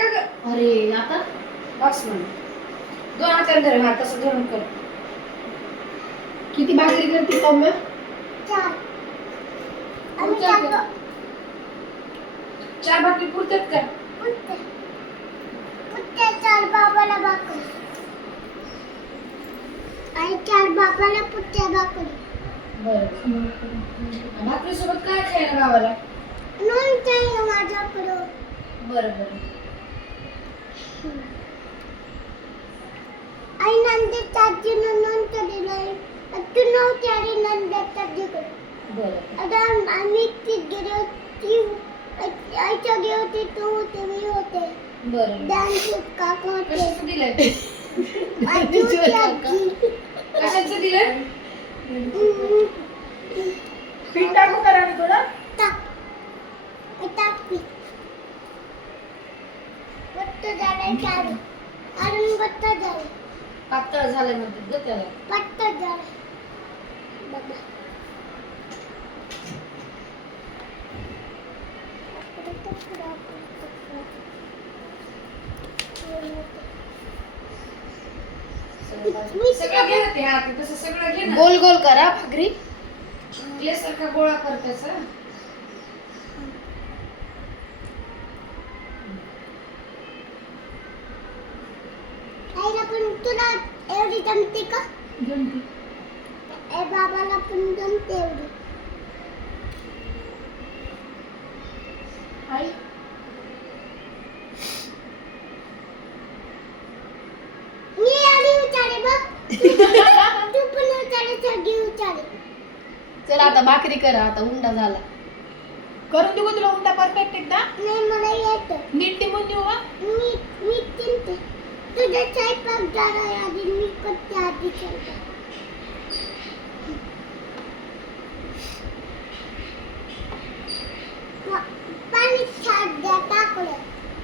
का ग? अरे आता बस म्हण. दोन हाताने धर, हा तसं धरून कर. किती भाकरी करते सौम्य? 4 आम्ही पुरतात 4 का? 4 भाकरी पुरतात का? पुट्टे पुट्टे 4 बाबाला भाकरी आणि 4 बाबाला पुट्ट्या भाकरी. बरं. भाकरी सोबत काय खायला गावाला? लोणचं आहे माझ्याकडं. बरं बरं. आई नंदेच्या आजीनं लोणचं दिलंय. तू नव्हती आणि नंदेच्या आजीकडे. बरं. आता आम्ही ती गेली होती. आईच्या गेली होती तू होते मी होते. बरं. डान्स काका होते. कशाचं दिलंय? आजी होती आजी. कशाचं दिलंय? पीठ टाकू करा आणि थोडं टाक. टाक पीठ. घट्ट झालंय चारू. अजून घट्ट झालं. पातळ झालं म्हणतात ग त्याला. पातळ झालं. बघा. सगळं घे ना ते हात तसं सगळं घे ना. गोल गोल करा भाकरी. क्ले सारखा गोळा कर त्याचा. आईला पण तुला एवढी जमते का? बाबाला पण जमते एवढी. आई मी एवढी उचाले बघ. तू पण उचाले सगळी उचाले. चल आता भाकरी करा, आता उंडा झाला. करून देऊ का तुला उंडा परफेक्ट एकदा? नाही मला येतं. नीट टिपून देऊ का? मी चिंते. तुझा स्वयंपाक झाला आधी मी करते आधी स्वयंपाक. पाणी छान द्या टाकलं.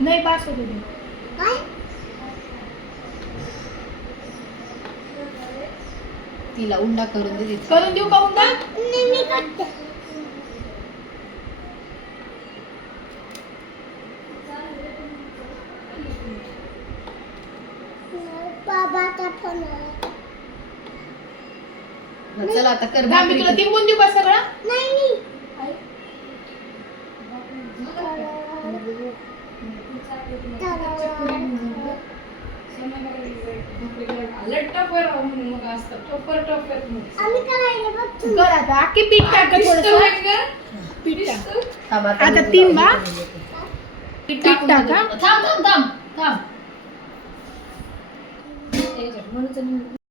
नाही पास होते ते. काय? तिला उंडा करून दे. करून देऊ का उंडा? नाही मी करते. बाबाचा फोन आला. चल आता कर भाकरी. तुला टिपून देऊ का सगळं? नाही नाही. लट टोपर म्हणून मग असतं टोपर टोपर म्हणून. आम्ही करायला बघ तू. कर आता आखी पीठ टाक थोडंसं. पीठ टाक. आता 3 बा पीठ टाका. थांब थांब थांब थांब. म्हणून